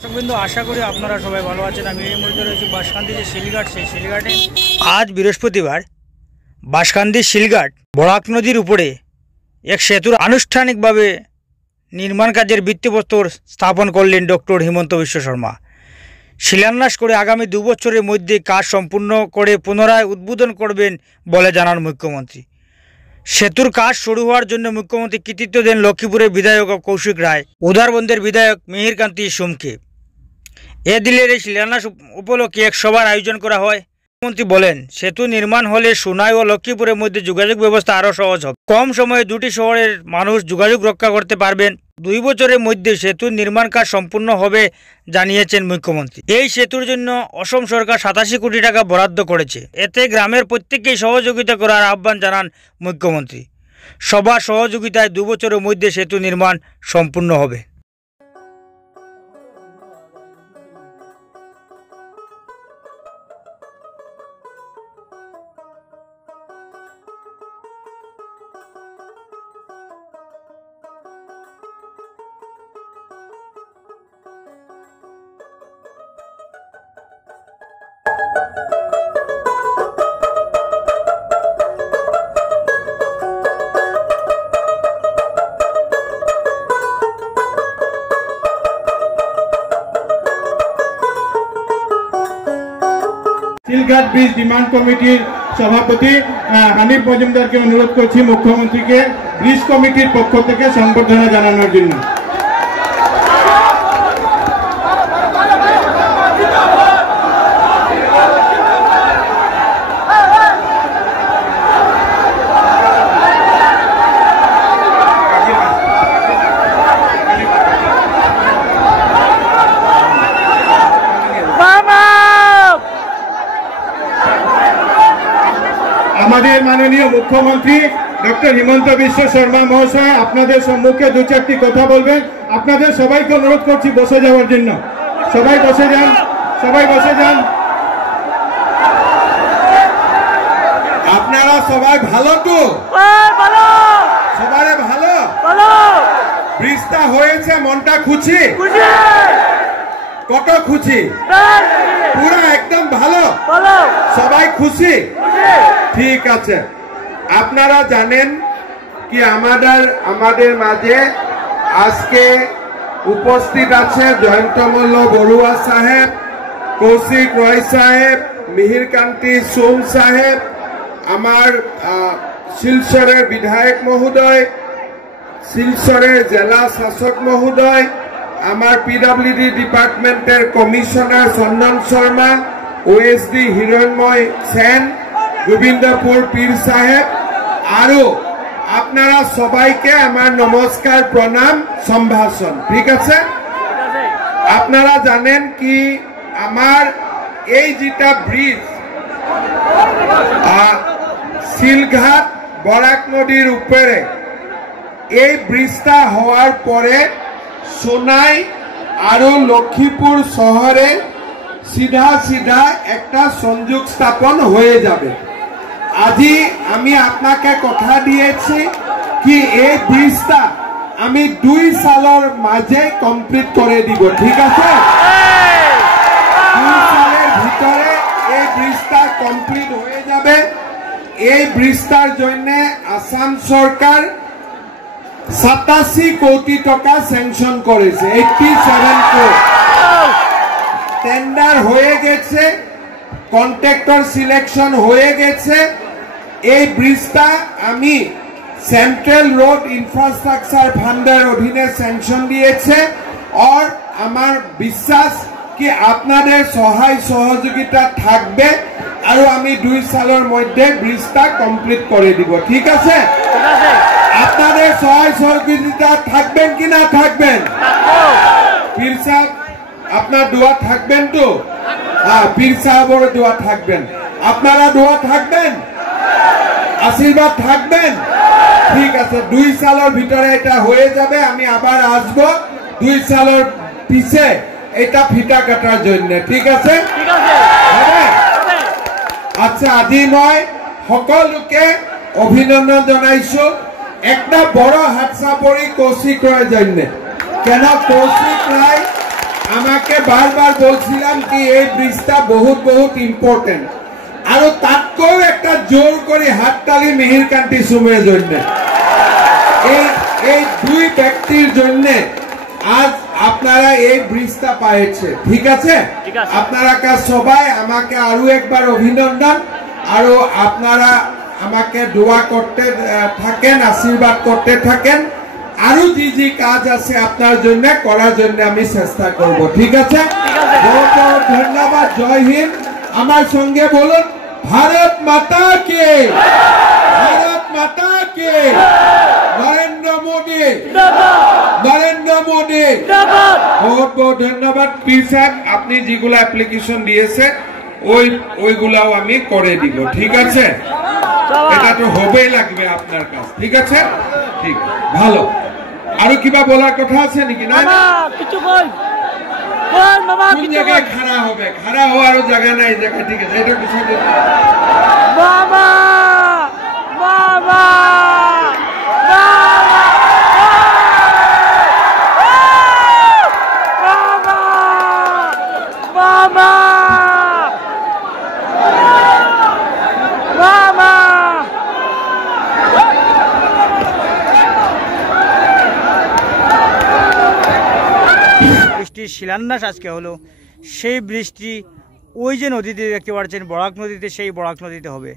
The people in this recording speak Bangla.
দর্শকবৃন্দ, আশা করি আপনারা সবাই ভালো আছেন। আমি এই মুহূর্তে রয়েছি বাঁশকান্দি যে শিলঘাট, সেই শিলঘাটে আজ বৃহস্পতিবার বাঁশকান্দি শিলঘাট বরাক নদীর উপরে এক সেতুর আনুষ্ঠানিকভাবে নির্মাণ কাজের ভিত্তিপ্রস্তর স্থাপন করলেন ডক্টর হিমন্ত বিশ্ব শর্মা। শিলান্যাস করে আগামী 2 বছরের মধ্যে কাজ সম্পূর্ণ করে পুনরায় উদ্বোধন করবেন বলে জানান মুখ্যমন্ত্রী। সেতুর কাজ শুরু হওয়ার জন্য মুখ্যমন্ত্রী কৃতিত্ব দেন লক্ষ্মীপুরের বিধায়ক কৌশিক রায়, উধারবন্দের বিধায়ক মিহিরকান্তি সোমকে। এ দিলের এই শিলান্যাস উপলক্ষে এক সভার আয়োজন করা হয়। মুখ্যমন্ত্রী বলেন, সেতু নির্মাণ হলে সোনাই ও লক্ষ্মীপুরের মধ্যে যোগাযোগ ব্যবস্থা আরও সহজ হবে। কম সময়ে দুটি শহরের মানুষ যোগাযোগ রক্ষা করতে পারবেন। 2 বছরের মধ্যে সেতুর নির্মাণ কাজ সম্পূর্ণ হবে জানিয়েছেন মুখ্যমন্ত্রী। এই সেতুর জন্য অসম সরকার 87 কোটি টাকা বরাদ্দ করেছে। এতে গ্রামের প্রত্যেককেই সহযোগিতা করার আহ্বান জানান মুখ্যমন্ত্রী। সবার সহযোগিতায় 2 বছরের মধ্যে সেতু নির্মাণ সম্পূর্ণ হবে। শিলঘাট ব্রিজ ডিমান্ড কমিটির সভাপতি হানিফ মজুমদারকে অনুরোধ করছি মুখ্যমন্ত্রীকে ব্রিজ কমিটির পক্ষ থেকে সংবর্ধনা জানানোর জন্য। আমাদের মাননীয় মুখ্যমন্ত্রী ডক্টর হিমন্ত বিশ্ব শর্মা মহাশয় আপনাদের সম্মুখে 2-4টি কথা বলবেন। আপনাদের সবাইকে অনুরোধ করছি বসে যাওয়ার জন্য। সবাই বসে যান, সবাই বসে যান। আপনারা সবাই ভালো তো? সবাই ভালো? ব্রিজটা হয়েছে, মনটা খুশি? কত খুশি? পুরো একদম ভালো, সবাই খুশি? ঠিক আছে। আপনারা জানেন কি আমাদের মাঝে আজকে উপস্থিত আছে জয়ন্তমল্ল বড়ুয়া সাহেব, কৌশিক রয় সাহেব, মিহিরকান্তি সোম সাহেব, আমার শিলচরের বিধায়ক মহোদয়, শিলচরের জেলা শাসক মহোদয়, আমার পিডব্লিউডি ডিপার্টমেন্টের কমিশনার চন্দন শর্মা, ওএসডি হিরণময় সেন, গোবিন্দপুর পীর সাহেব, আরো আপনারা সবাইকে আমার নমস্কার, প্রণাম, সম্ভাষণ। ঠিক আছে? আপনারা জানেন কি আমার এই যেটা ব্রিজ শিলঘাট বরাক নদীর উপরে, এই ব্রিজটা হওয়ার পরে সোনাই আরো লক্ষ্মীপুর শহরে সিধা একটা সংযোগ স্থাপন হয়ে যাবে। আজি আমি আপনাকে কথা দিয়েছি কি এই ব্রিজটা আমি 2 সালের মাঝে কমপ্লিট করে দিব। ঠিক আছে? 2 সালের ভিতরে এই ব্রিজটা কমপ্লিট হয়ে যাবে। এই ব্রিজটার জন্য আসাম সরকার 87 কোটি টাকা স্যাংশন করেছে, 87 কোটি। টেন্ডার হয়ে গেছে, কন্ট্রাক্টর সিলেকশন হয়ে গেছে। এই ব্রিজটা আমি সেন্ট্রাল রোড ইনফ্রাস্ট্রাকচার ফান্ডের অধীনে স্যাংশন দিয়েছে। আর আমার বিশ্বাস কি আপনাদের সহায় সহযোগিতা থাকবে আর আমি 2 সালের মধ্যে ব্রিজটা কমপ্লিট করে দিব। ঠিক আছে? আপনাদের সহায় সহযোগিতা থাকবেন কি না থাকবেন? পীর সাহেব আপনার দোয়া থাকবেন তো? পীর সাহেবের দোয়া থাকবেন, আপনারা দোয়া থাকবেন, আশীর্বাদ থাকবেন। ঠিক আছে, 2 সালের ভিতরে এটা হয়ে যাবে। আমি আবার আসবো 2 সালের পিছে এটা ফিটা কাটার জন্য। ঠিক আছে? আচ্ছা, আজি মই সকলোকে অভিনন্দন জানাইছো। একটা বড় হাত চাপৰি কৌশিক রায় জন্য। কেন কৌশিক রায় আমাকে বারবার বলছিলাম কি এই ব্রিজটা বহুত বহুত ইম্পর্টেন্ট আর তাকেও একটা জোর করে হাততালি মিহিরকান্তি সুমের জন্য এই দুই ব্যক্তির জন্য আজ আপনারা এই ব্রিজটা পাইছে ঠিক আছে আপনারা সবাই আমাকে আরো একবার অভিনন্দন আর আপনারা আমাকে দোয়া করতে থাকেন আশীর্বাদ করতে থাকেন আরো যে কাজ আছে আপনার জন্য করার জন্য আমি চেষ্টা করব ঠিক আছে বহুত বহুত ধন্যবাদ জয় হিন্দ আমার সঙ্গে বলুন ভারত মাতা কে ভারত মাতা কে নরেন্দ্র মোদী বহুত বহুত ধন্যবাদ পীর সাহেব আপনি যেগুলো অ্যাপ্লিকেশন দিয়েছে ওইগুলাও আমি করে দিব ঠিক আছে এটা তো হবেই লাগবে আপনার কাছে ঠিক আছে ঠিক ভালো আরো কিবা বলার কথা আছে নাকি না কিছু বল বল বাবা কোন জায়গায় খাড়া হবে খাড়া হওয়ারও জায়গা নাই জায়গা ঠিক আছে এটা কিছু বাবা বাবা বাবা বাবা বৃষ্টির শিলান্যাস আজকে হলো সেই বৃষ্টি ওই যে নদীতে দেখতে পাচ্ছেন বরাক নদীতে সেই বরাক নদীতে হবে।